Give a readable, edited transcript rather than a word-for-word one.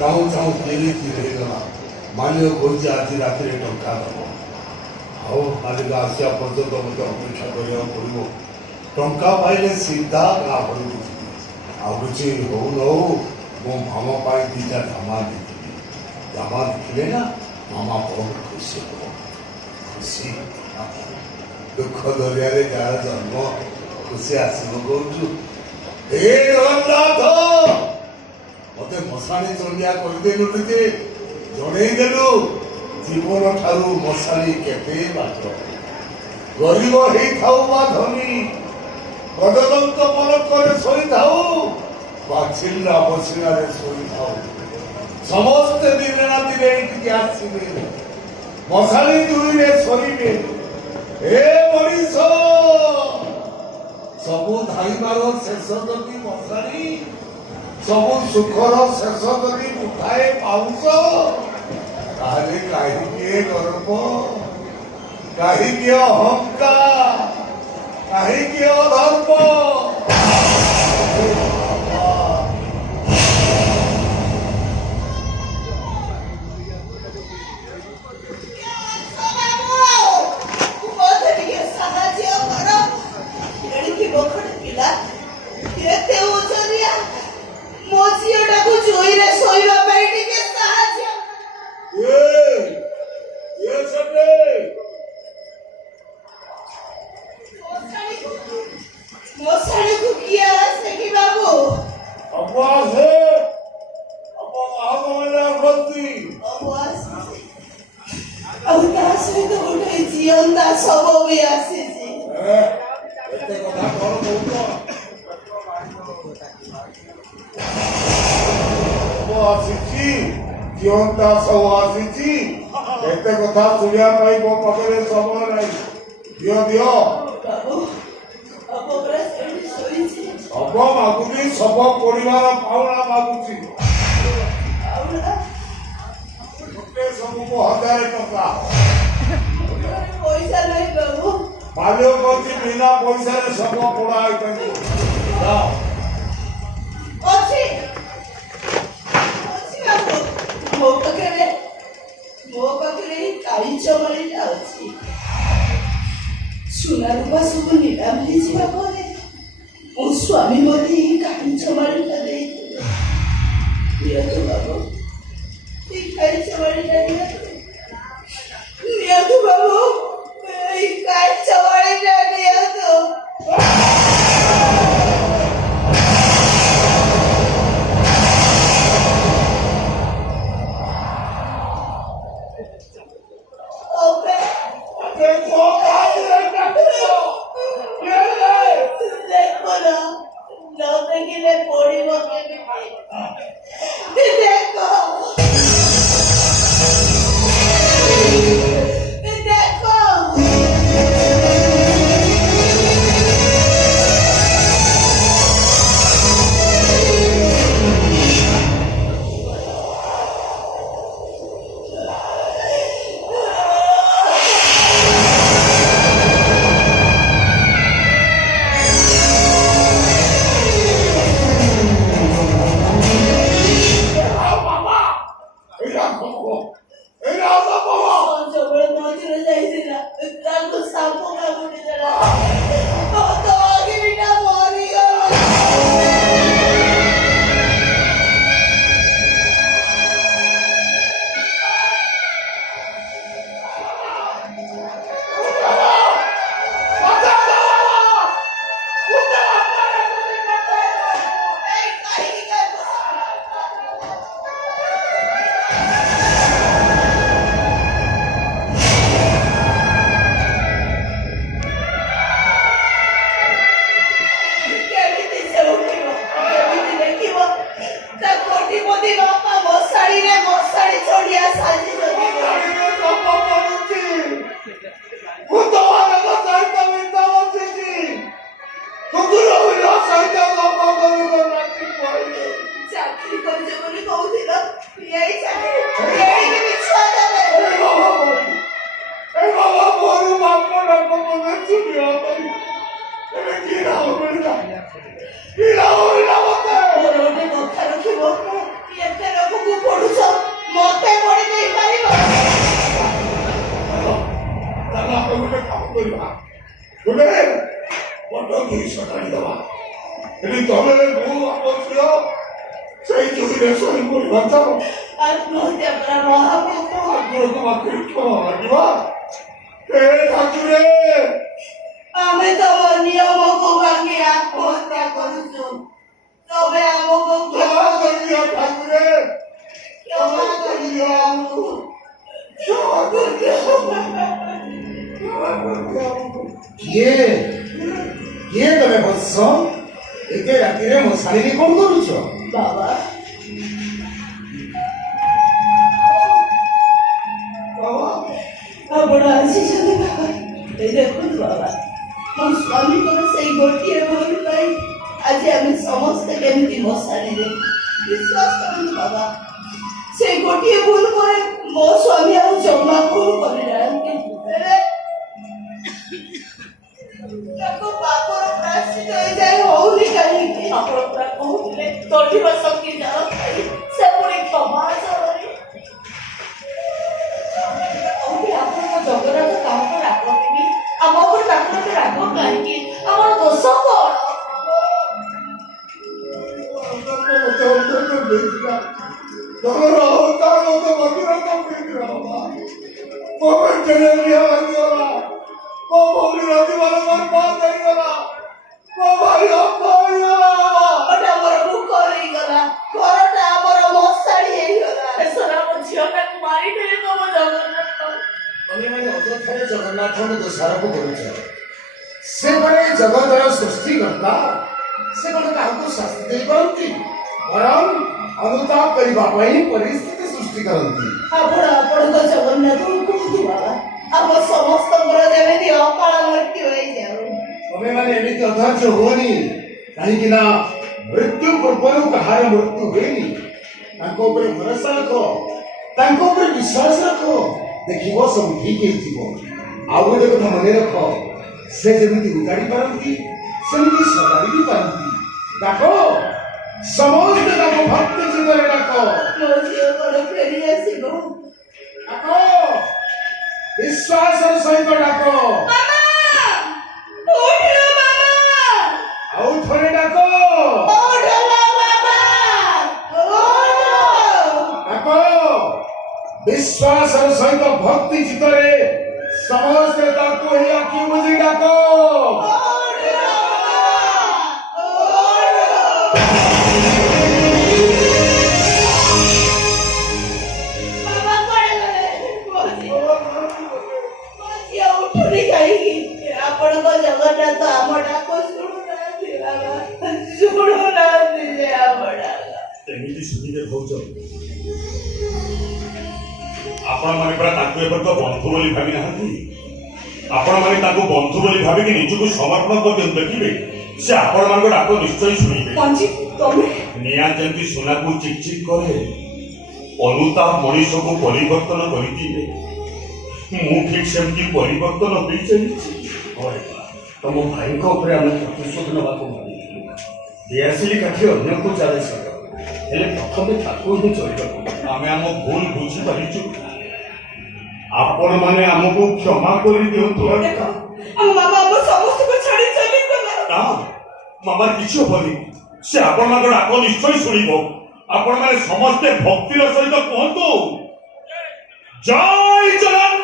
ଚାହୁଁ ଚାହୁଁ ତିନି ହେଇଗଲା। ମାଲିକ କହୁଛି ଆଜି ରାତିରେ ଟଙ୍କା ଦେବ। ଆଉ ମାଲିକ ଆସିବା ପର୍ଯ୍ୟନ୍ତ ମୋତେ ଅପେକ୍ଷା କରିବାକୁ ପଡ଼ିବ। ଟଙ୍କା ପାଇଲେ ସିଧା ଗାଁ ଘରକୁ ଯିବି। ଆଉ କିଛି ହଉ ନ ହଉ ମୋ ମାମା ପାଇଁ ଦୁଇଟା ଜାମା ଦେଖିବି। ଜାମା ଦେଖିଲେ ନା ମାମା ବହୁତ ଖୁସି ହେବ। ଖୁସି ଦୁଃଖ ଦରିଆରେ ଯାହାର ଜନ୍ମ ଖୁସି ଆସିବ କହୁଛୁ। ଏ ଜଗନ୍ନାଥ ମତେ ମଶାଣି ଚଣ୍ଡିଆ କରିଦେଲୁ, ଟିକେ ଜଣେଇଦେଲୁ ଜୀବନ ଠାରୁ ମଶାଣି କେତେ ବାଟ। ଗରିବ ହେଇଥାଉ ବା ଧନୀ, ଗଜଦନ୍ତ ପଲକରେ ଶୋଇଥାଉ ବା ଛିଲ୍ଲା ବସିଲାରେ ଶୋଇଥାଉ, ସମସ୍ତେ ଦିନେ ନା ଦିନେ ଏଇଠିକି ଆସିବେ, ମଶାଣି ଦୁଇରେ ଶୋଇବେ। ଏ ମଣିଷ ସବୁ ଧାଇବାର ଶେଷ ଯଦି ମଶାଣି, ସବୁ ସୁଖର ଶେଷ ଯଦି ମୁଠାଏ ପାଉଛ, ତାହେଲେ କାହିଁକି ଗର୍ବ, କାହିଁକି ଅହଙ୍କାର, କାହିଁକି ଅଧର୍ମ? ଏତେ କଥା ଶୁଣିବା ପାଇଁ ମୋ ପାଖରେ ସମୟ ନାହିଁ। ଦିଅ ଦିଅ। ଶବ ମାଗୁନି, ଶବ ପୋଡ଼ିବାର ପାଉଣା ମାଗୁଛି। ଗୋଟେ ଶବକୁ 1000 ଟଙ୍କା। ମାଲିକ କହୁଛି ବିନା ପଇସାରେ ଶବ ପୋଡ଼ା ହେଇପାରିବ। ମୋ ପାଖରେ କାଳିଚ ମାଳିଟା ଅଛି। ସୁନା ରୂପା ସବୁ ନିଲାମ ହେଇଯିବା ପରେ ମୋ ସ୍ୱାମୀ ମୋତେ ଏଇ କାଳିଚ ମାଳିଟା ଦେଇଥିଲେ। ନିଅନ୍ତୁ ବାବୁ, ଏଇ କାଳିଚ ମାଳିଟା ନିଅନ୍ତୁ। ନିଅନ୍ତୁ ବାବୁ, ଏଇ କାଳିଚ ମାଳିଟା ନିଅନ୍ତୁ। ତମେ ମୁଁ ଆମ ଝିଅ ସେଇ ଚୁରିରେ ଶୋଇ ପଡ଼ିବା ଆତ୍ମହତ୍ୟା କରା ମହାପାପ। ଠାକୁରଙ୍କ ପାଖରେ କ୍ଷମା ମାଗିବା। ହେ ଠାକୁରେ, ଆମେ ତମ ନିୟମକୁ ଭାଙ୍ଗି ଆତ୍ମହତ୍ୟା କରୁଛୁ। ତମେ ଆମକୁ କ୍ଷମା କରିଦିଅ ଠାକୁରେ, କ୍ଷମା କରିଦିଅ ଆମକୁ। କ୍ଷମା କରିଦିଅ, କ୍ଷମା କରିଦିଅ ଆମକୁ। କିଏ ତମେ ବତ୍ସ? ଏତେ ରାତିରେ ମଶାଣିରେ କଣ କରୁଛ? ବାବା, ବାବା, ଆପଣ ଆସିଛନ୍ତି ବାବା। এই ଦେଖନ୍ତୁ ବାବା, ମୋ ସ୍ୱାମୀଙ୍କର ସେଇ ଗୋଟିଏ ଭୁଲ ପାଇଁ ଆଜି ଆମେ ସମସ୍ତେ କେମିତି ମଶାଣିରେ। ବିଶ୍ୱାସ କରନ୍ତୁ ବାବା, ସେଇ ଗୋଟିଏ ଭୁଲ ପରେ ମୋ ସ୍ୱାମୀ ଆଉ ଜମା ଭୁଲ କରିନାହାନ୍ତି। ହେଲେ ତାଙ୍କ ପାପର ପ୍ରାୟଶ୍ଚିତ ଏଯାଏ ହଉନି କାହିଁକି? ଆପଣ ପୁରା କହୁଥିଲେ ତଣ୍ଟିବା ଶକ୍ତି ଜାଳ ଖାଇ ସେ ପୁଣି କ୍ଷମା ଆସରେ। ଆପଣଙ୍କ ଜଗନ୍ନାଥ କାହାକୁ ରାଗନ୍ତିନି? ଆମ ଉପରେ ତାଙ୍କର ରାଗ କାହିଁକି? ଆମର ଦୋଷ କଣ? ତମର ଅବତାର ମତେ ମନ୍ଦିରକୁ ଦେଇଥିଲା ବାବା। ମୋ ପେଟରେ ନିଆଁ ଲାଗିଗଲା, ମୋ ଭଉଣୀର ଜୀବନ ବର୍ବାଦ ହେଇଗଲା, ମୋ ଭାଇ ଅପ ହେଇଗଲା ବାବା। ଘରଟା ଆମର ମୁଖ ହେଇଗଲା, ଘରଟା ଆମର ମଶାଣି ହେଇଗଲା। ଶେଷରେ ଆମ ଝିଅଟାକୁ ମାରିଦେଲେ ତମ ଜଗନ୍ନାଥ। ତମେମାନେ ଅଯଥାରେ ଜଗନ୍ନାଥଙ୍କୁ ଦୋଷାରୋପ କରୁଛ। ସେ କଣ ଏ ଜଗତର ସୃଷ୍ଟିକର୍ତ୍ତା? ସେ କଣ କାହାକୁ ଶାସ୍ତି ଦେଇପାରନ୍ତି? ବରଂ ଅନୁତାପ କରିବା ପାଇଁ ପରିସ୍ଥିତି ସୃଷ୍ଟି କରନ୍ତି। ଆପଣ ଆପଣଙ୍କ ଜଗନ୍ନାଥଙ୍କୁ କୁହନ୍ତୁ ବାବା, ଆମ ସମସ୍ତଙ୍କର ଯେମିତି ଅକାଳ ମୃତ୍ୟୁ ହେଇଯାଉ। ତମେମାନେ ଏମିତି ଅଧୈର୍ଯ୍ୟ ହୁଅନି, କାହିଁକି ନା ମୃତ୍ୟୁ ପୂର୍ବରୁ କାହାର ମୃତ୍ୟୁ ହୁଏନି। ତାଙ୍କ ଉପରେ ଭରସା ରଖ, ତାଙ୍କ ଉପରେ ବିଶ୍ୱାସ ରଖ, ଦେଖିବ ସବୁ ଠିକ ହେଇଯିବ। ଆଉ ଗୋଟେ କଥା ମନେ ରଖ, ସେ ଯେମିତି ଉଜାଡ଼ି ପାରନ୍ତି ସେମିତି ସଜାଡ଼ି ବି ପାରନ୍ତି। ଡାକ, ସମସ୍ତେ ତାକୁ ଭକ୍ତି ଚିତ୍ତରେ ଡାକ। ମୋ ଝିଅ କଣ ଫେରି ଆସିବ? ଡାକ, ବିଶ୍ୱାସର ସହିତ ଡାକ। ମାମା! ଉଠିଲ ମାମା! ଆଉ ଥରେ ଡାକ। ଉଠିଲ ମାମା! ଉଠ! ଡାକ, ବିଶ୍ୱାସର ସହିତ ଭକ୍ତି ଚିତ୍ତରେ ସମସ୍ତେ ତାକୁ ଏହି ଆଖି ବୁଜି ଡାକ। ଆପଣଙ୍କ ଜଗନ୍ନାଥ ଆମ ଡାକ ଶୁଣୁନାହାନ୍ତି ବାବା, ଶୁଣୁନାହାନ୍ତି ଯେ ଆମ ଡାକ। ଏମିତି ସୁବିଧା କହୁଛ? ଆପଣମାନେ ପରା ତାଙ୍କୁ ଏପର୍ଯ୍ୟନ୍ତ ବନ୍ଧୁ ବୋଲି ଭାବି ନାହାନ୍ତି। ଆପଣମାନେ ତାଙ୍କୁ ବନ୍ଧୁ ବୋଲି ଭାବିକି ନିଜକୁ ସମର୍ପଣ କରିଦିଅନ୍ତୁ, ଦେଖିବେ ସେ ଆପଣମାନଙ୍କ ଡାକ ନିଶ୍ଚୟ ଶୁଣିବେ। ନିଆଁ ଯେମିତି ସୁନାକୁ ଚିକ୍ ଚିକ୍ କରେ, ଅନୁତାପ ମଣିଷକୁ ପରିବର୍ତ୍ତନ କରିଦିଏ। ମୁଁ ଠିକ୍ ସେମିତି ପରିବର୍ତ୍ତନ ହୋଇ ଚାଲିଛି। ତମ ଭାଇଙ୍କ ଉପରେ ଆମେ ପ୍ରତିଶୋଧ ନେବାକୁ ଭାବିଥିଲୁ। ଦିଆସିଲି କାଠି ଅନ୍ୟକୁ ଚାଲେ ସତ, ହେଲେ ପ୍ରଥମେ ତାକୁ ହିଁ ଚଳିବାକୁ। ଆମେ ଆମ ଭୁଲ ବୁଝିପାରିଛୁ, ଆପଣମାନେ ଆମକୁ କ୍ଷମା କରିଦିଅନ୍ତୁ। ଆମ ମାମା ଆମ ସମସ୍ତଙ୍କୁ ଛାଡ଼ି ଚାଲିଗଲା। ନା, ମାମାର କିଛି ହବନି, ସେ ଆପଣମାନଙ୍କ ଡାକ ନିଶ୍ଚୟ ଶୁଣିବ। ଆପଣମାନେ ସମସ୍ତେ ଭକ୍ତିର ସହିତ କୁହନ୍ତୁ, ଜୟ ଜଗନ୍ନାଥ।